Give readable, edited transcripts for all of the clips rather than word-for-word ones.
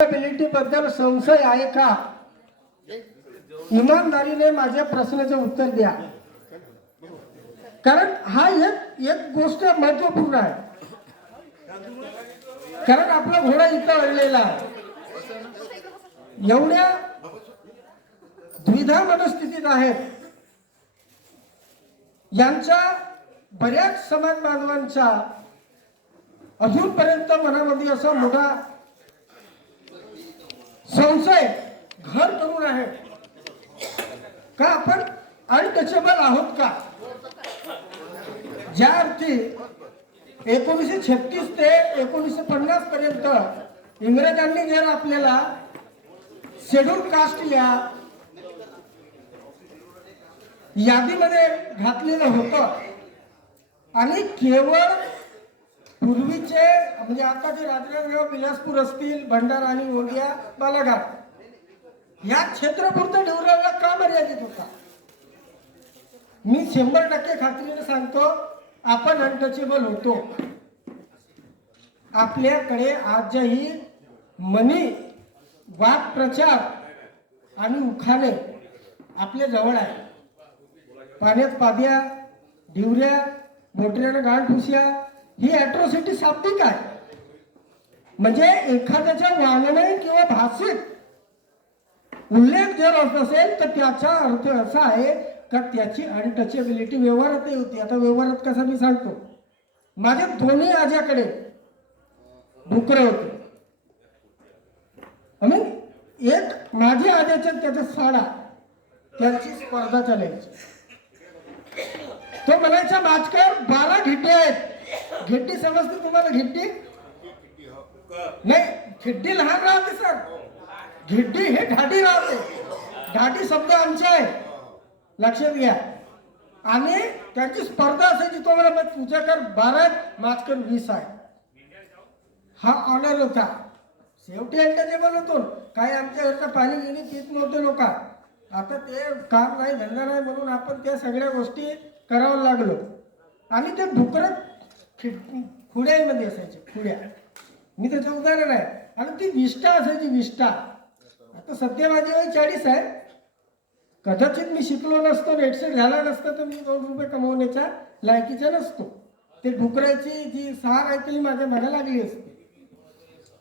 Ability बद्दल संशय आहे का? इमानदारीने माझ्या प्रश्नाचे उत्तर द्या, कारण हा एक गोष्ट महत्वपूर्ण आहे. कारण आपला घोडा इथं अडलेला आहे. एवढ्या द्विधा मनस्थितीत आहेत. यांच्या बऱ्याच समाज बांधवांचा अजूनपर्यंत मनामध्ये असा मोठा संशय घर करून आहे का आपण अनटचेबल आहोत का? ज्या अर्थी 1936 ते 1950 पर्यंत इंग्रजांनी जर आपल्याला शेड्यूल कास्ट या यादीमध्ये घातलेलं होतं आणि केवळ पूर्वीचे म्हणजे आता जे राजनांदगाव, बिलासपूर असतील, भंडारा आणि गोंदिया, बालाघाट या क्षेत्रपुरतं डेव्हलपला का मर्यादित होता? मी 100% खात्रीने सांगतो आपण अनटचेबल होतो. आपल्याकडे आजही मनी, वाक्प्रचार आणि उखाणे आपल्या जवळ आहे. पाण्यात पाद्या, डिवऱ्या, मोटऱ्यानं गाळ फुसया ही ॲट्रॉसिटी शाब्दिक आहे. म्हणजे एखाद्याच्या वागणे किंवा भाषेत उल्लेख जर होत असेल तर त्याचा अर्थ असा आहे का त्याची अनटचेबिलिटी व्यवहारातही होती. आता व्यवहारात कसा मी सांगतो. माझ्या दोन्ही आज्याकडे डुकरं होते. एक माझ्या आज्याच्या त्याचा साडा, त्यांची स्पर्धा चालायची. तो म्हणायचा माचकर 12 घिट्टे आहेत. घिट्टी समजते तुम्हाला? घिट्टी नाही, खिड्डी लहान राहते सर. घिड्डी हे ढाडी राहते. ढाडी शब्द आमचा आहे, लक्षात घ्या. आणि त्यांची स्पर्धा असायची. तो मला तुझ्याकडे 12 माचकर 20 आहे. हा ऑर्डर होता. शेवटी अनटचेबल होतो. काय आमच्या घरचं पाणी घेणे पित नव्हते लोक. आता ते काम नाही, धंदा नाही म्हणून आपण त्या सगळ्या गोष्टी करावं लागलो. आणि ते डुकरं खुड्यामध्ये असायचे. खुड्या मी त्याचं उदाहरण आहे. आणि ती विष्ठा असायची. विष्ठा आता सध्या माझी वय 40 आहे. कदाचित मी शिकलो नसतो, नेटसेट झाला नसतं तर मी 2 रुपये कमवण्याच्या लायकीचा नसतो. ते डुकराची जी सार आहे ती माझ्या मागे लागली असते,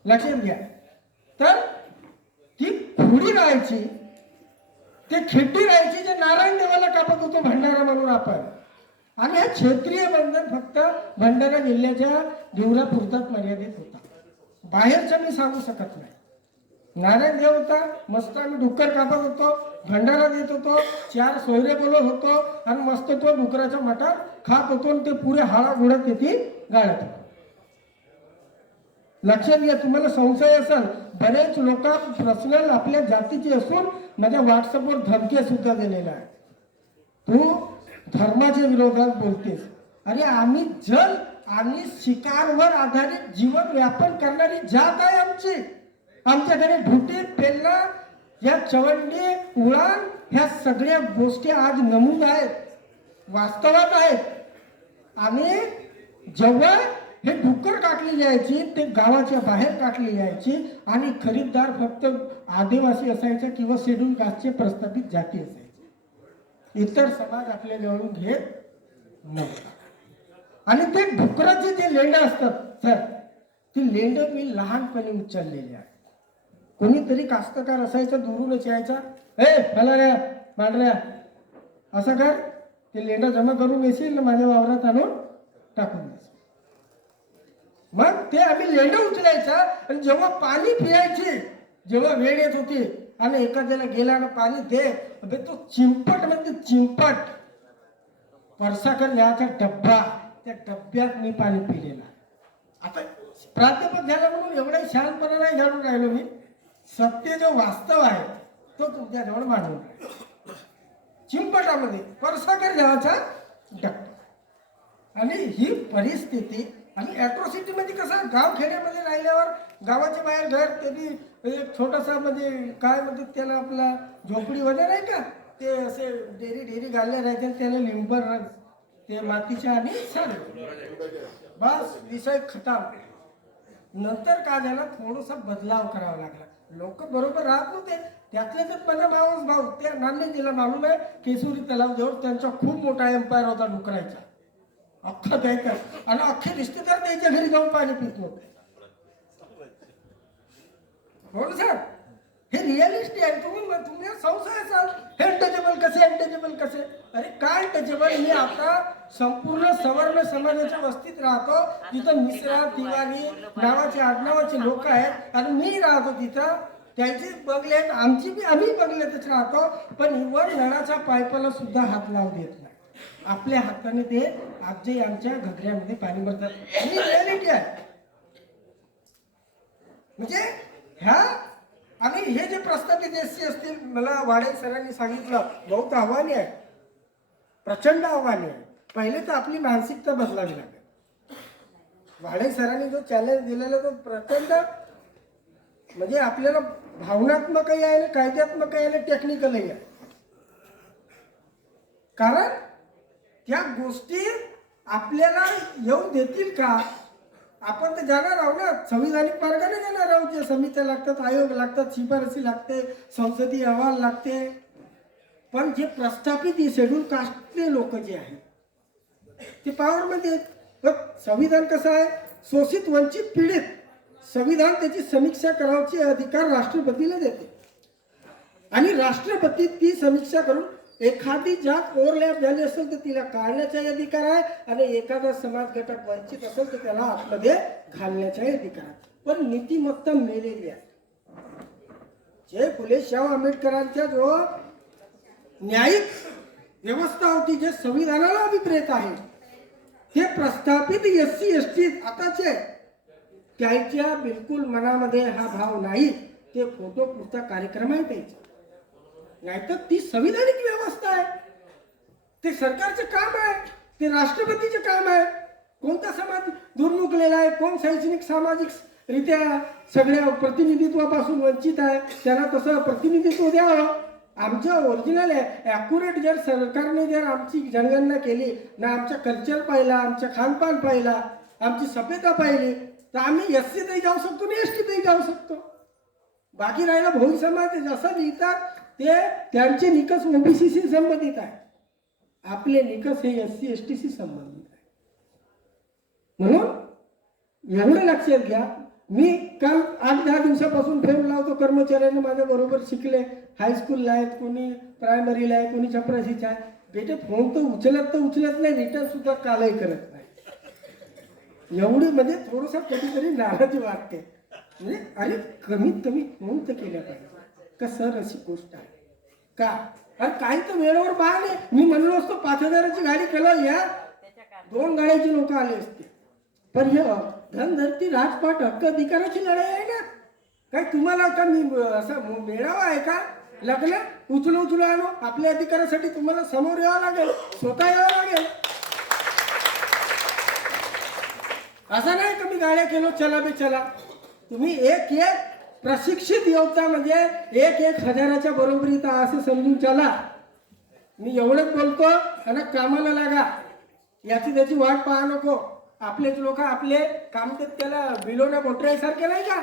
लक्षात घ्या. तर ती खुडी राहायची, ते खिड्डी राहायची जे नारायण देवाला कापत होतो भंडारा म्हणून आपण. आणि हे क्षेत्रीय बंधन फक्त भंडारा जिल्ह्याच्या देवरापुरतात मर्यादित होता. बाहेरचं मी सांगू शकत नाही. नारायण देव होता, मस्त आम्ही डुक्कर कापत होतो, भंडारा देत होतो, 4 सोयरे बोलत होतो आणि मस्त तो डुकराच्या मटात खात होतो आणि ते पुरे हाळा घोडत तेथे गाळत होतो. लक्षात घ्या. तुम्हाला संशय असेल, बरेच लोक पर्सनल आपल्या जातीचे असून माझ्या व्हॉट्सअपवर धमक्या सुद्धा दिलेल्या आहेत. तू धर्माच्या विरोधात बोलतेस. अरे आम्ही जल आणि शिकारवर आधारित जीवन व्यापन करणारी जात आहे आमची. आमच्याकडे ढुटी, पेल्ला, या चवंडी, उळाण ह्या सगळ्या गोष्टी आज नमूद आहेत, वास्तवात आहेत. आणि जेव्हा हे डुक्कर काटली जायची ते गावाच्या बाहेर काटली जायची आणि खरीददार फक्त आदिवासी असायचा किंवा शेड्यूल कास्टचे प्रस्थापित जाती असायचे. इतर समाज आपल्या जवळून घेत नव्हता. आणि ते डुकराचे जे लेंड असतात सर, ती लेंड मी लहानपणी उचललेली आहे. कोणीतरी कास्तकार असायचा, दुरूनच यायचा, फलाऱ्या पांढऱ्या असं कर, ते लेंड जमा करून येशील ना माझ्या वावरात आणून टाकून द्यायचं. मग ते आम्ही लेंड उचलायचा आणि जेव्हा पाणी पियायची, जेव्हा वेळ येत होती आणि एखाद्याला गेला ना पाणी दे, तो चिंपट म्हणजे चिंपट परसाकर न्यायचा डब्बा, त्या डब्यात मी पाणी पिलेला. आता प्राध्यापक झाला म्हणून एवढा शांतपणा नाही घालून राहिलो मी. सत्य जो वास्तव आहे तो तुमच्याजवळ मांडून राहिलो. चिंपटामध्ये परसाकर न्यायचा डब्बा. आणि ही परिस्थिती आणि ॲट्रॉसिटी म्हणजे कसं, गाव खेड्यामध्ये राहिल्यावर गावाच्या बाहेर घर, त्यांनी एक छोटासा म्हणजे काय म्हणतात त्याला, आपला झोपडी वगैरे आहे का, ते असे डेरी घालले राहायचे, त्याला लिंबर ते मातीच्या आणि सारे, बस विषय खतम. नंतर काय झालं, थोडासा बदलाव करावा लागला. लोक बरोबर राहत नव्हते. त्यातले तर मला भाऊ त्या नांदेड जिल्हा मालूम आहे, केसुरी तलावजवळ त्यांचा खूप मोठा एम्पायर होता डुकरायचा, अख्खा द्यायचा, आणि अख्खे रिश्तेदार त्याच्या घरी जाऊन पाणी पित नव्हते. हो ना सर, हे रिअलिस्टिक आहे. तुम्ही संशय असाल हे अनटचेबल कसे, अनटचेबल कसे. अरे काय अनटचेबल, मी आता संपूर्ण सवर्ण समाजाच्या वस्तीत राहतो, तिथं मिश्रा तिवारी नावाचे आडनावाचे लोक आहेत, आणि मी राहतो तिथं. त्यांचे बंगले आहेत, आम्ही बंगल्यातच राहतो, पण इव्हन नळाच्या पाईपाला सुद्धा हात लावू देत नाही. आपल्या हाताने ते आजही आमच्या घगऱ्यामध्ये पाणी भरतात. ही रिअलिटी आहे. म्हणजे ह्या आणि हे जे प्रस्थापित एससी असतील, मला वाडे सरांनी सांगितलं, बहुत आव्हाने आहे, प्रचंड आव्हाने आहे. पहिले तर आपली मानसिकता बदलावी लागेल. वाडे सरांनी जो चॅलेंज दिलेला तो प्रचंड, म्हणजे आपल्याला भावनात्मकही आहे ना, कायद्यात्मकही आहे ना, टेक्निकलही आहे. कारण त्या गोष्टी आपल्याला येऊ देतील का? आपण तर जाणार आहोत ना, संविधानिक मार्गाने जाणार आहोत. जे समित्या लागतात, आयोग लागतात, शिफारसी लागते, संसदीय अहवाल लागते. पण जे प्रस्थापित शेड्यूल कास्टचे लोक जे आहेत ते पॉवरमध्ये आहेत. पण संविधान कसं आहे, शोषित वंचित पीडित, संविधान त्याची समीक्षा करायची अधिकार राष्ट्रपतीला देते, आणि राष्ट्रपती ती समीक्षा करून एखादी जात ओव्हरलॅप झाली असेल तर तिला काढण्याचाही अधिकार आहे, आणि एखादा समाज घटक वंचित असेल तर त्याला आतमध्ये घालण्याचाही अधिकार आहे. पण नीतिमत्ता मेलेली आहे. जे फुले शाहू आंबेडकरांच्या जो न्यायिक व्यवस्था होती, जे संविधानाला अभिप्रेत आहे, ते प्रस्थापित एससी एसटी आताचे त्याच्या बिलकुल मनामध्ये हा भाव नाही. ते फोटो पुरता कार्यक्रम आहे त्याचा, नाहीतर ती संविधानिक व्यवस्था आहे, ते सरकारचे काम आहे, ते राष्ट्रपतीचे काम आहे. कोणता समाज दुर्मुखलेला आहे, कोण शैक्षणिक सामाजिक रित्या सगळ्या प्रतिनिधित्वापासून वंचित आहे, त्याला तसं प्रतिनिधित्व द्यावं. आमचं ओरिजिनल आहे ॲक्युरेट. जर सरकारने जर आमची जनगणना केली ना, आमचा कल्चर पाहिला, आमचं खानपान पाहिला, आमची सभ्यता पाहिली, तर आम्ही एससीतही जाऊ शकतो आणि एसटीतही जाऊ शकतो. बाकी राहिला भोई समाज जसं लिहितात ते त्यांचे निकष ओबीसीशी संबंधित आहे, आपले निकष हे एससी एसटीशी संबंधित आहे. म्हणून एवढं लक्षात घ्या. मी काल 8-10 दिवसापासून फेम लावतो. कर्मचाऱ्यांनी माझ्या बरोबर शिकले, हायस्कूलला आहेत, कोणी प्रायमरीला आहे, कोणी चपराशीचा आहे. बेटे फोन तर उचलत नाही, रिटर्न सुद्धा कालही करत नाही. एवढी म्हणजे थोडंसं कधीतरी नाराजी वाटते. म्हणजे अरे कमीत कमी फोन तर केल्या पाहिजे का सर, अशी गोष्ट आहे का? अरे काही तर वेळेवर बहा नाही. मी म्हणलो असतो 5,000ची गाडी केलं, या 2 गाड्याची लोक आले असते. पण हे धनधरती राजपाट हक्क अधिकाराची लढाई आहे ना. काय तुम्हाला का मी असं मेळावा आहे का? लग्न उचलू आलो. आपल्या अधिकारासाठी तुम्हाला समोर यावं लागेल, स्वतः यावं लागेल. असं नाही का मी गाड्या केलो चला बे चला. तुम्ही एक प्रशिक्षित योद्धा म्हणजे 1,000च्या बरोबरीत असं समजून चला. मी एवढंच बोलतो, आणि कामाला लागा. याची त्याची वाट पाहा नको. आपलेच लोक आपले काम तर त्याला बिलोना मोटरे सारखे नाही का?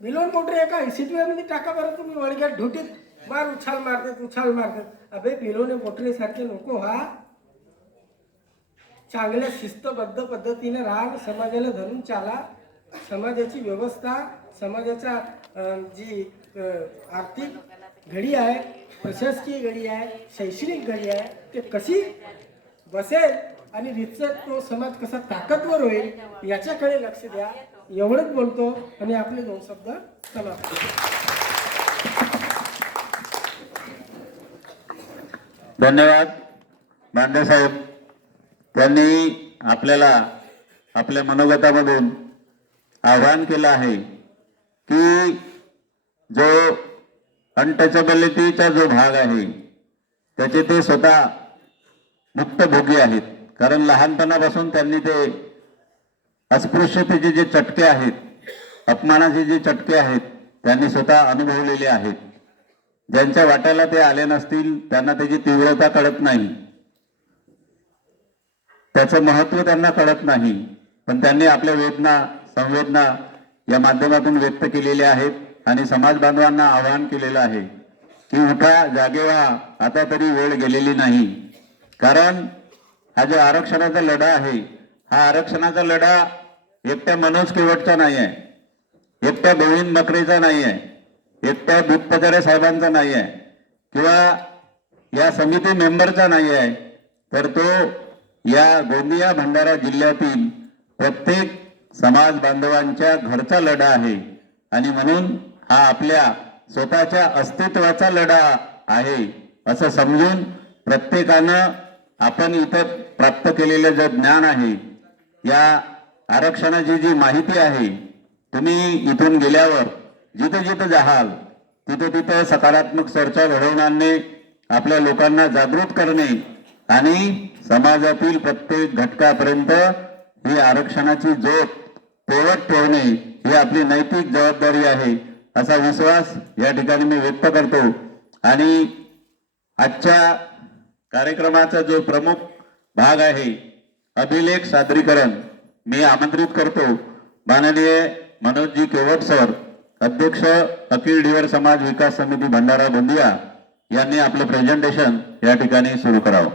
बिलोन मोटरे आहे का? सीटमध्ये टाका बरं तुम्ही वळग्यात ढोटीत मार उछाल मारतात. अबे बिलोने मोटरे सारखे नको हा. चांगल्या शिस्तबद्ध पद्धतीने राहा, समाजाला धरून चाला. समाजाची व्यवस्था, समाजाचा जी आर्थिक घडी आहे, प्रशासकीय घडी आहे, शैक्षणिक घडी आहे, ते कशी बसेल आणि रितसर तो समाज कसा ताकदवर होईल याच्याकडे लक्ष द्या. एवढंच बोलतो आणि आपले 2 शब्द समाप्त. धन्यवाद बांडे साहेब. त्यांनी आपल्याला आपल्या मनोगतामधून आवाहन केलं आहे की जो अनटचेबिलिटीचा जो भाग आहे त्याचे ते स्वतः मुक्तभोगी आहेत. कारण लहानपणापासून त्यांनी ते अस्पृश्यतेचे जे चटके आहेत, अपमानाचे जे चटके आहेत, त्यांनी स्वतः अनुभवलेले आहेत. ज्यांच्या वाट्याला ते आले नसतील त्यांना त्याची तीव्रता कळत नाही, त्याचं महत्त्व त्यांना कळत नाही. पण त्यांनी आपल्या वेदना संवेदना या माध्यमातून व्यक्त केलेल्या आहेत. आणि समाज बांधवांना आवाहन केलेलं आहे की उठा, जागे व्हा, आता तरी वेळ गेलेली नाही. कारण हा जो आरक्षणाचा लढा आहे, हा आरक्षणाचा लढा एकट्या मनोज केवटचा नाही आहे, एकट्या गोविंद बकरेचा नाही आहे, एकट्या दूधपचारे साहेबांचा नाही आहे किंवा या समिती मेंबरचा नाही आहे, तर तो या गोंदिया भंडारा जिल्ह्यातील प्रत्येक समाज बांधवांच्या घरचा लढा आहे. आणि म्हणून हा आपल्या स्वतःच्या अस्तित्वाचा लढा आहे असं समजून प्रत्येकानं आपण इथं प्राप्त केलेलं जे ज्ञान आहे, या आरक्षणाची जी माहिती आहे, तुम्ही इथून गेल्यावर जिथे जिथे जाल तिथे तिथे सकारात्मक चर्चा घडवण्याने आपल्या लोकांना जागृत करणे आणि समाजातील प्रत्येक घटकापर्यंत ही आरक्षणाची ज्योत पेवत ठेवणे ही आपली नैतिक जबाबदारी आहे असा विश्वास या ठिकाणी मी व्यक्त करतो. आणि आजच्या कार्यक्रमाचा जो प्रमुख भाग आहे, अभिलेख सादरीकरण, मी आमंत्रित करतो माननीय मनोजजी केवट सर, अध्यक्ष अखिल ढिवर समाज विकास समिती भंडारा गोंदिया यांनी आपलं प्रेझेंटेशन या ठिकाणी सुरू करावं.